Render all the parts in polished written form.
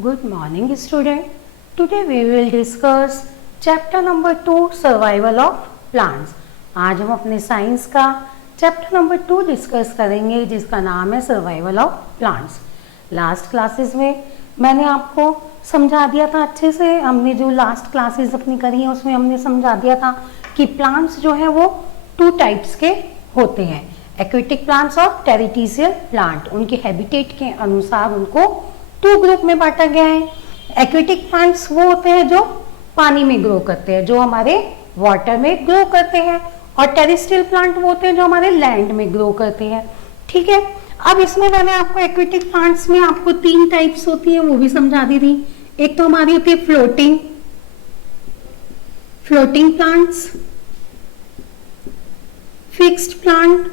Good morning, student. Today we will discuss chapter number 2 survival of plants. आज हम अपने science का chapter number 2 discuss करेंगे जिसका नाम है survival of plants. Last classes में मैंने आपको समझा दिया था अच्छे से. हमने जो लास्ट क्लासेस अपनी करी हैं उसमें हमने समझा दिया था कि प्लांट्स जो है वो 2 टाइप्स के होते हैं, एक्वेटिक प्लांट्स और टेरिटिशियल प्लांट. उनके हैबिटेट के अनुसार उनको 2 ग्रुप में बांटा गया है. एक्वेटिक प्लांट्स वो होते हैं जो पानी में ग्रो करते हैं, जो हमारे वाटर में ग्रो करते हैं, और टेरेस्ट्रियल प्लांट वो होते हैं जो हमारे लैंड में ग्रो करते हैं. ठीक है. अब इसमें मैंने आपको एक्वेटिक प्लांट्स में आपको 3 टाइप्स होती है वो भी समझा दी थी. एक तो हमारी होती है floating plants, fixed plant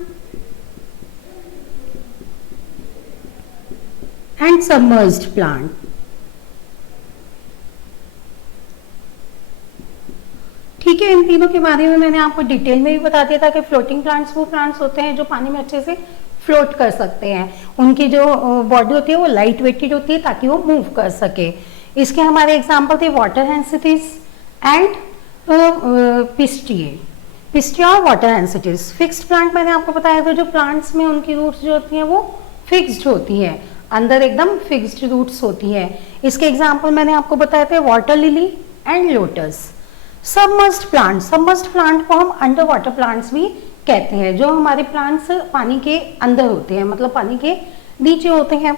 and submerged plant. ठीक है. इन तीनों के बारे में मैंने आपको डिटेल में भी बता दिया था कि फ्लोटिंग प्लांट्स वो प्लांट्स होते हैं जो पानी में अच्छे से फ्लोट कर सकते हैं. उनकी जो बॉडी होती है वो लाइट वेटेड होती है ताकि वो मूव कर सके. इसके हमारे एग्जांपल थे वाटर हेंसिटिस एंड पिस्टिया और वाटर हेंसिटिस. फिक्स्ड प्लांट मैंने आपको बताया था जो प्लांट्स में उनकी रूट्स जो होती हैं वो फिक्स्ड होती है, अंदर एकदम फिक्स्ड रूट्स होती है. इसके एग्जांपल मैंने आपको बताए थे water lily and lotus. Submerged plant को हम अंडर वाटर प्लांट्स भी कहते हैं, जो हमारे प्लांट्स पानी के अंदर होते हैं, मतलब पानी के नीचे होते हैं.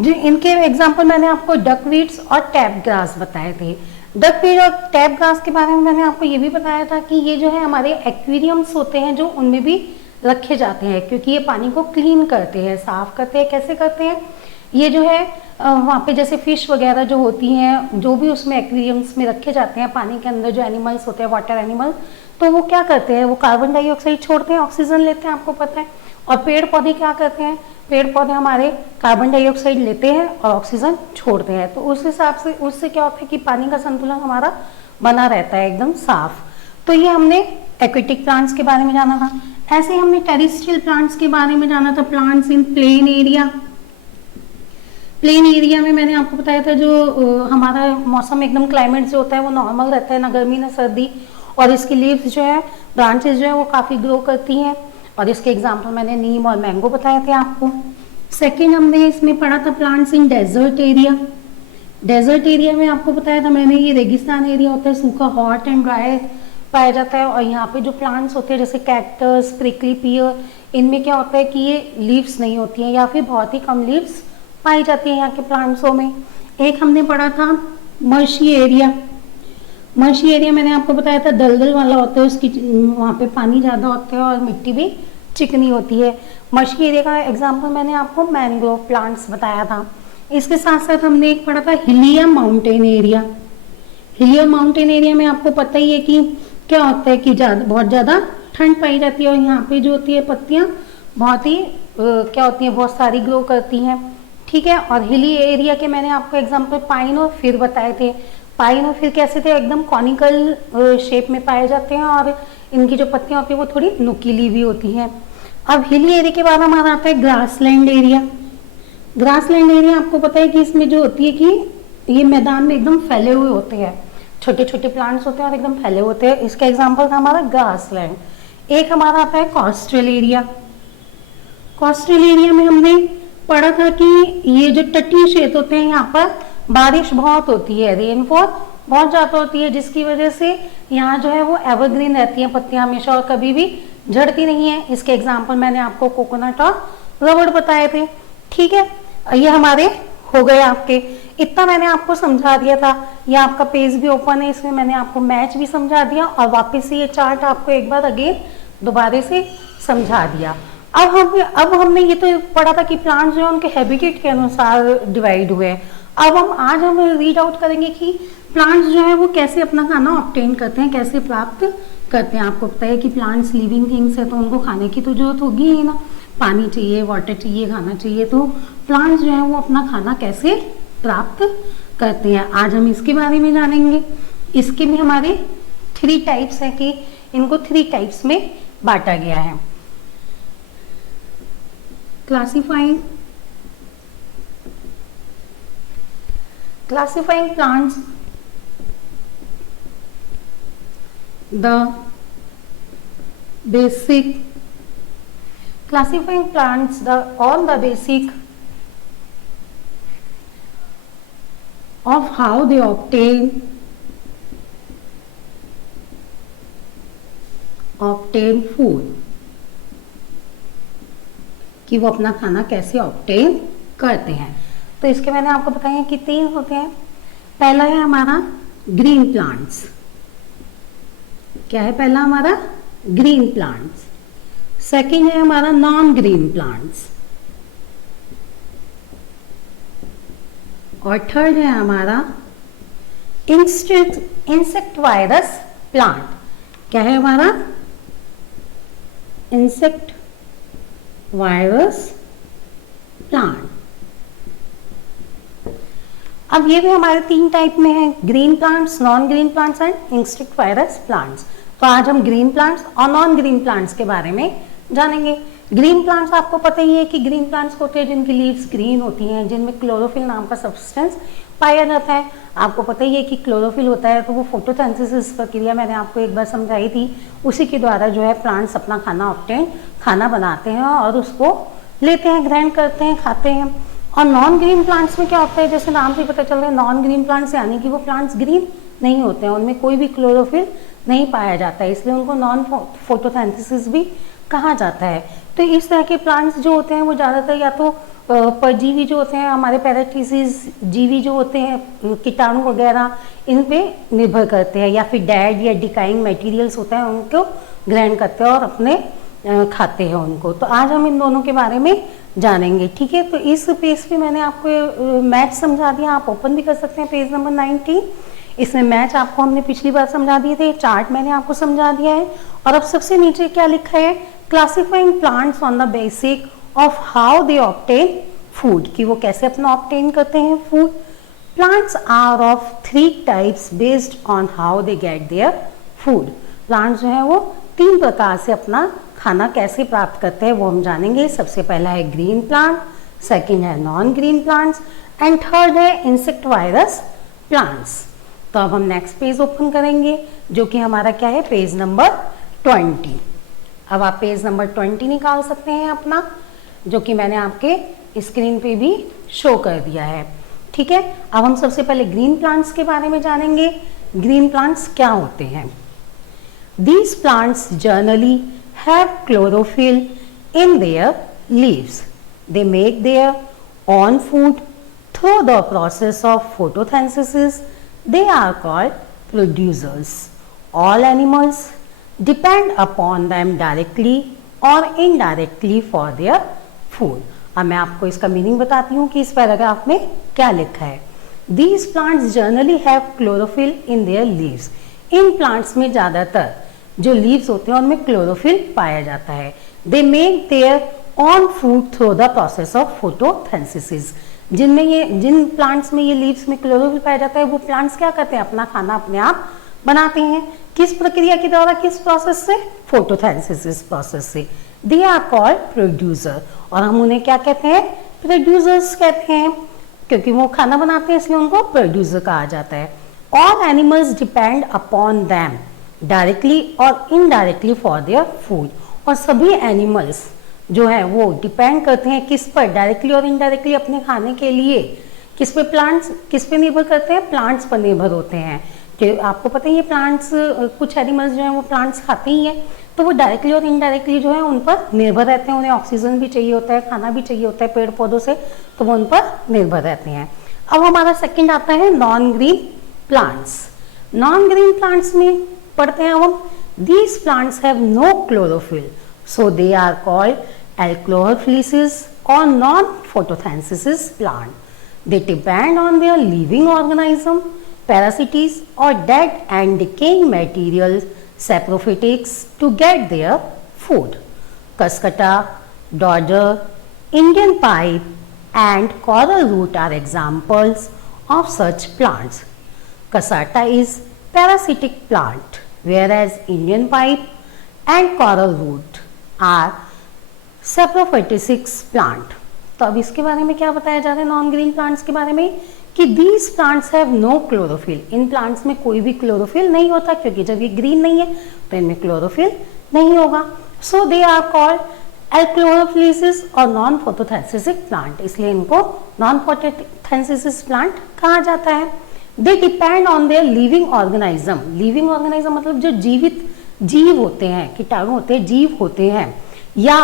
जो इनके एग्जांपल मैंने आपको डकवीड्स और टैप ग्रास बताए थे. डकवीड और टैप ग्रास के बारे में मैंने आपको ये भी बताया था कि ये जो है हमारे एक्वेरियम्स होते हैं जो उनमें भी रखे जाते हैं, क्योंकि ये पानी को क्लीन करते हैं, साफ करते हैं. कैसे करते हैं? ये जो है वहाँ पे जैसे फिश वगैरह जो होती हैं, जो भी उसमें एक्वेरियम्स में रखे जाते हैं पानी के अंदर जो एनिमल्स होते हैं, वाटर एनिमल, तो वो क्या करते हैं? वो कार्बन डाइऑक्साइड छोड़ते हैं, ऑक्सीजन लेते हैं, आपको पता है. और पेड़ पौधे क्या करते हैं? पेड़ पौधे हमारे कार्बन डाइऑक्साइड लेते हैं और ऑक्सीजन छोड़ते हैं. तो उस हिसाब से उससे क्या होता है कि पानी का संतुलन हमारा बना रहता है एकदम साफ. तो ये हमने एक्वेटिक प्लांट्स के बारे में जाना था. ऐसे ही हमने टेरेस्ट्रियल प्लांट्स के बारे में जाना था. प्लांट्स इन प्लेन एरिया में मैंने आपको बताया था जो हमारा मौसम एकदम क्लाइमेट जो होता है वो नॉर्मल रहता है, ना गर्मी ना सर्दी, और इसकी लीव्स जो है, ब्रांचेस जो है वो काफ़ी ग्रो करती हैं. और इसके एग्जांपल मैंने नीम और मैंगो बताए थे आपको. सेकंड हमने इसमें पढ़ा था प्लांट्स इन डेजर्ट एरिया में आपको बताया था मैंने, ये रेगिस्तान एरिया होता है, सूखा, हॉट एंड ड्राई पाया जाता है. और यहाँ पे जो प्लांट्स होते हैं जैसे कैक्टस, प्रिकली पियर, इनमें क्या होता है कि ये लीव्स नहीं होती हैं या फिर बहुत ही कम लीव्स पाई जाती है यहाँ के प्लांट्सों में. एक हमने पढ़ा था मर्शी एरिया मैंने आपको बताया था दलदल वाला होता है, उसकी वहाँ पे पानी ज़्यादा होता है और मिट्टी भी चिकनी होती है. मर्शी एरिया का एग्जांपल मैंने आपको मैंग्रोव प्लांट्स बताया था. इसके साथ साथ हमने एक पढ़ा था हिलियम माउंटेन एरिया में आपको पता ही है कि क्या होता है कि बहुत ज़्यादा ठंड पाई जाती है और यहाँ पे जो होती है पत्तियाँ बहुत ही क्या होती हैं, बहुत सारी ग्रो करती हैं. ठीक है. और हिली एरिया के मैंने आपको एग्जांपल पाइन और फिर बताए थे. पाइन और फिर कैसे थे? एकदम कॉनिकल शेप में पाए जाते हैं और इनकी जो पत्तियां होती है वो थोड़ी नुकीली भी होती हैं. अब हिली एरिया के बाद हमारा आता है ग्रासलैंड एरिया आपको पता है कि इसमें जो होती है कि ये मैदान में एकदम फैले हुए होते हैं, छोटे छोटे प्लांट्स होते हैं और एकदम फैले होते हैं. इसका एग्जाम्पल था हमारा ग्रासलैंड. एक हमारा आता है कोस्टल एरिया में हमने पढ़ा था कि ये जो तटीय क्षेत्र होते हैं यहाँ पर बारिश बहुत होती है, रेनफॉल बहुत ज़्यादा होती है, जिसकी वजह से यहाँ जो है वो एवरग्रीन रहती हैं पत्तियाँ हमेशा और कभी भी झड़ती नहीं है. इसके एग्जांपल मैंने आपको कोकोनट और रबड़ बताए थे. ठीक है. ये हमारे हो गए आपके. इतना मैंने आपको समझा दिया था. ये आपका पेज भी ओपन है, इसमें मैंने आपको मैच भी समझा दिया और वापस से ये चार्ट आपको एक बार अगेन दोबारा से समझा दिया. अब हमने ये तो पढ़ा था कि प्लांट्स जो है उनके हैबिटेट के अनुसार डिवाइड हुए हैं. अब आज हम रीड आउट करेंगे कि प्लांट्स जो है वो कैसे अपना खाना ऑब्टेन करते हैं, कैसे प्राप्त करते हैं. आपको पता है कि प्लांट्स लिविंग थिंग्स है तो उनको खाने की तो जरूरत होगी ही ना, पानी चाहिए, वाटर चाहिए, खाना चाहिए. तो प्लांट्स जो है वो अपना खाना कैसे प्राप्त करते हैं, आज हम इसके बारे में जानेंगे. इसके भी हमारे 3 टाइप्स है कि इनको 3 टाइप्स में बांटा गया है. Classifying classifying plants, the basic classifying plants on the basic of how they obtain food, कि वो अपना खाना कैसे ऑब्टेन करते हैं। तो इसके मैंने आपको बताया कि 3 होते हैं। पहला है हमारा ग्रीन प्लांट्स। क्या है पहला हमारा? Green plants. सेकंड है हमारा नॉन ग्रीन प्लांट्स, और थर्ड है हमारा इंसेक्ट वायरस प्लांट। क्या है हमारा? Insect virus plant. अब ये भी हमारे 3 टाइप में है, green plants, non green plants and insect virus plants. तो आज हम ग्रीन प्लांट्स और नॉन ग्रीन प्लांट्स के बारे में जानेंगे। ग्रीन प्लांट्स आपको पता ही है कि ग्रीन प्लांट्स होते हैं जिनकी लीव्स ग्रीन होती हैं, जिनमें क्लोरोफिल नाम का सब्सटेंस पाया जाता है। आपको पता ही है कि क्लोरोफिल होता है तो वो फोटोसिंथेसिस प्रक्रिया मैंने आपको एक बार समझाई थी, उसी के द्वारा जो है प्लांट्स अपना खाना बनाते हैं और उसको लेते हैं, ग्रहण करते हैं, खाते हैं। और नॉन ग्रीन प्लांट्स में क्या होता है, जैसे नाम से पता चल रहा है नॉन ग्रीन प्लांट्स, यानी कि वो प्लांट्स ग्रीन नहीं होते हैं, उनमें कोई भी क्लोरोफिल नहीं पाया जाता है, इसलिए उनको नॉन फोटोसिंथेसिस भी कहा जाता है। तो इस तरह के प्लांट्स जो होते हैं वो ज़्यादातर या तो परजीवी जो होते हैं, हमारे पैरासिटिस जीवी जो होते हैं, कीटाणु वगैरह, इन पे निर्भर करते हैं, या फिर डेड या डिकाइंग मटेरियल्स होते हैं उनको ग्रहण करते हैं और अपने खाते हैं उनको। तो आज हम इन दोनों के बारे में जानेंगे, ठीक है। तो इस पेज पे मैंने आपको मैच समझा दिया, आप ओपन भी कर सकते हैं पेज नंबर 19। इसमें मैच आपको हमने पिछली बार समझा दिए थे, चार्ट मैंने आपको समझा दिया है। और अब सबसे नीचे क्या लिखा है, classifying plants on the basic of how they obtain food, कि वो कैसे अपना ऑब्टेन करते हैं food. Plants are of 3 types based on how they get their food. Plants जो है वो 3 प्रकार से अपना खाना कैसे प्राप्त करते हैं वो हम जानेंगे। सबसे पहला है ग्रीन प्लांट, सेकंड है non green plants and third है इंसेक्ट वायरस प्लांट्स। तो अब हम नेक्स्ट पेज ओपन करेंगे जो कि हमारा क्या है, पेज नंबर 20। अब आप पेज नंबर 20 निकाल सकते हैं अपना, जो कि मैंने आपके स्क्रीन पे भी शो कर दिया है, ठीक है। अब हम सबसे पहले ग्रीन प्लांट्स के बारे में जानेंगे। ग्रीन प्लांट्स क्या होते हैं? These plants generally have chlorophyll in their leaves. They make their own food through the process of photosynthesis. They are called producers. All animals depend upon them directly or indirectly for their food. अब मैं आपको इसका meaning बताती हूँ कि इस paragraph में क्या लिखा है। These plants generally have chlorophyll in their leaves. In plants में ज़्यादातर जो लीव्स होते हैं उनमें क्लोरोफिल पाया जाता है। They make their own food through the process of photosynthesis. जिन प्लांट्स में ये लीव्स में क्लोरोफिल पाया जाता है वो प्लांट्स क्या करते हैं, अपना खाना अपने आप बनाते हैं। किस प्रक्रिया के द्वारा, किस प्रोसेस से? फोटोसिंथेसिस प्रोसेस से। दे आर कॉल्ड प्रोड्यूसर, और हम उन्हें क्या कहते हैं, प्रोड्यूसर्स कहते हैं, क्योंकि वो खाना बनाते हैं इसलिए उनको प्रोड्यूसर कहा जाता है। All animals depend upon them directly और इनडायरेक्टली फॉर देयर फूड, और सभी एनिमल्स जो है वो डिपेंड करते हैं किस पर, डायरेक्टली और इनडायरेक्टली अपने खाने के लिए किस पे, प्लांट्स किस पे निर्भर करते हैं, प्लांट्स पर निर्भर होते हैं। कि आपको पता ही है प्लांट्स, कुछ एनिमल्स जो हैं वो प्लांट्स खाते ही हैं, तो वो डायरेक्टली और इनडायरेक्टली जो है उन पर निर्भर रहते हैं। उन्हें ऑक्सीजन भी चाहिए होता है, खाना भी चाहिए होता है पेड़ पौधों से, तो वो उन पर निर्भर रहते हैं। अब हमारा सेकंड आता है non green plants. Non green plants में पढ़ते हैं हम, these plants have no chlorophyll, so they are called achlorophyllous और non photosynthesis plant. They depend on their living organism, parasites or dead and decaying materials, saprophytics to get their food. Cuscuta, dodder, Indian pipe and coral root are examples of such plants. Cuscuta is parasitic plant, whereas Indian pipe and coral root are saprophytic plant. तो अब इसके बारे में क्या बताया जा रहा है नॉन ग्रीन प्लांट्स के बारे में, कि these plants have no chlorophyll, इन प्लांट्स में कोई भी क्लोरोफिल नहीं होता, क्योंकि जब ये ग्रीन नहीं है तो इनमें क्लोरोफिल नहीं होगा। सो दे आर कॉल्ड एल्क्लोरोफिलिसिस और नॉन फोटोसिंथेसिस प्लांट, इसलिए इनको नॉन फोटोसिंथेसिस प्लांट कहा जाता है। दे depend on their living organism, living organism मतलब जो जीवित जीव होते हैं, कीटाणु होते हैं, जीव होते हैं, या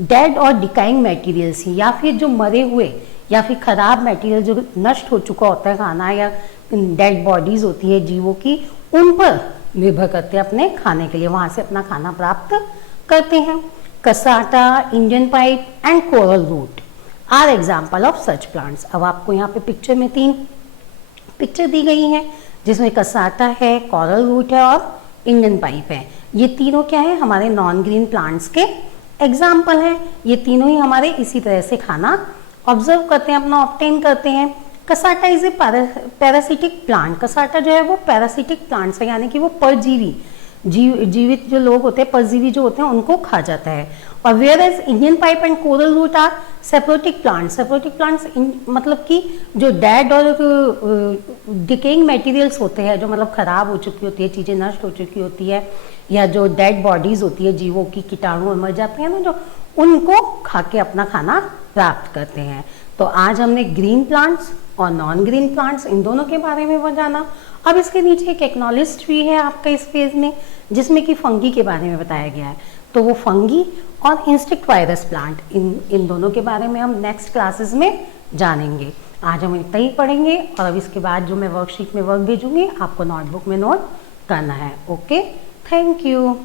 डेड और डिकाइंग मटेरियल्स, या फिर जो मरे हुए या फिर खराब मटेरियल जो नष्ट हो चुका होता है खाना, या डेड बॉडीज होती है जीवों की, उन पर निर्भर करते हैं अपने खाने के लिए, वहां से अपना खाना प्राप्त करते हैं। Cuscuta, Indian pipe and coral root are example of such plants. अब आपको यहाँ पे पिक्चर में 3 पिक्चर दी गई हैं, जिसमें कसाटा है, कोरल रूट है और इंडियन पाइप है। ये तीनों क्या है, हमारे नॉन ग्रीन प्लांट्स के एग्जाम्पल हैं। ये तीनों ही हमारे इसी तरह से खाना ऑब्जर्व करते हैं, अपना ऑब्टेन करते हैं। Cassata is a parasitic plant, cassata जो है वो पैरासिटिक प्लांट्स है, यानी कि वो परजीवी जीवित जो लोग होते हैं, परजीवी जो होते हैं, उनको खा जाता है। और whereas Indian pipe and coral root are saprophytic plants, saprophytic plants मतलब कि जो डेड और डिकेइंग मटेरियल्स होते हैं, जो मतलब खराब हो चुकी होती है, चीज़ें नष्ट हो चुकी होती है, या जो डेड बॉडीज होती है जीवों की, कीटाणु मर जाते हैं ना, जो उनको खा के अपना खाना प्राप्त करते हैं। तो आज हमने ग्रीन प्लांट्स और नॉन ग्रीन प्लांट्स इन दोनों के बारे में जाना। अब इसके नीचे एक एक्नॉलेज ट्री है आपका इस पेज में, जिसमें कि फंगी के बारे में बताया गया है। तो वो फंगी और इंसेक्ट वायरस प्लांट, इन दोनों के बारे में हम नेक्स्ट क्लासेस में जानेंगे। आज हम इतना ही पढ़ेंगे, और अब इसके बाद जो मैं वर्कशीट में वर्क भेजूंगी आपको नोटबुक में नोट करना है। Okay, thank you.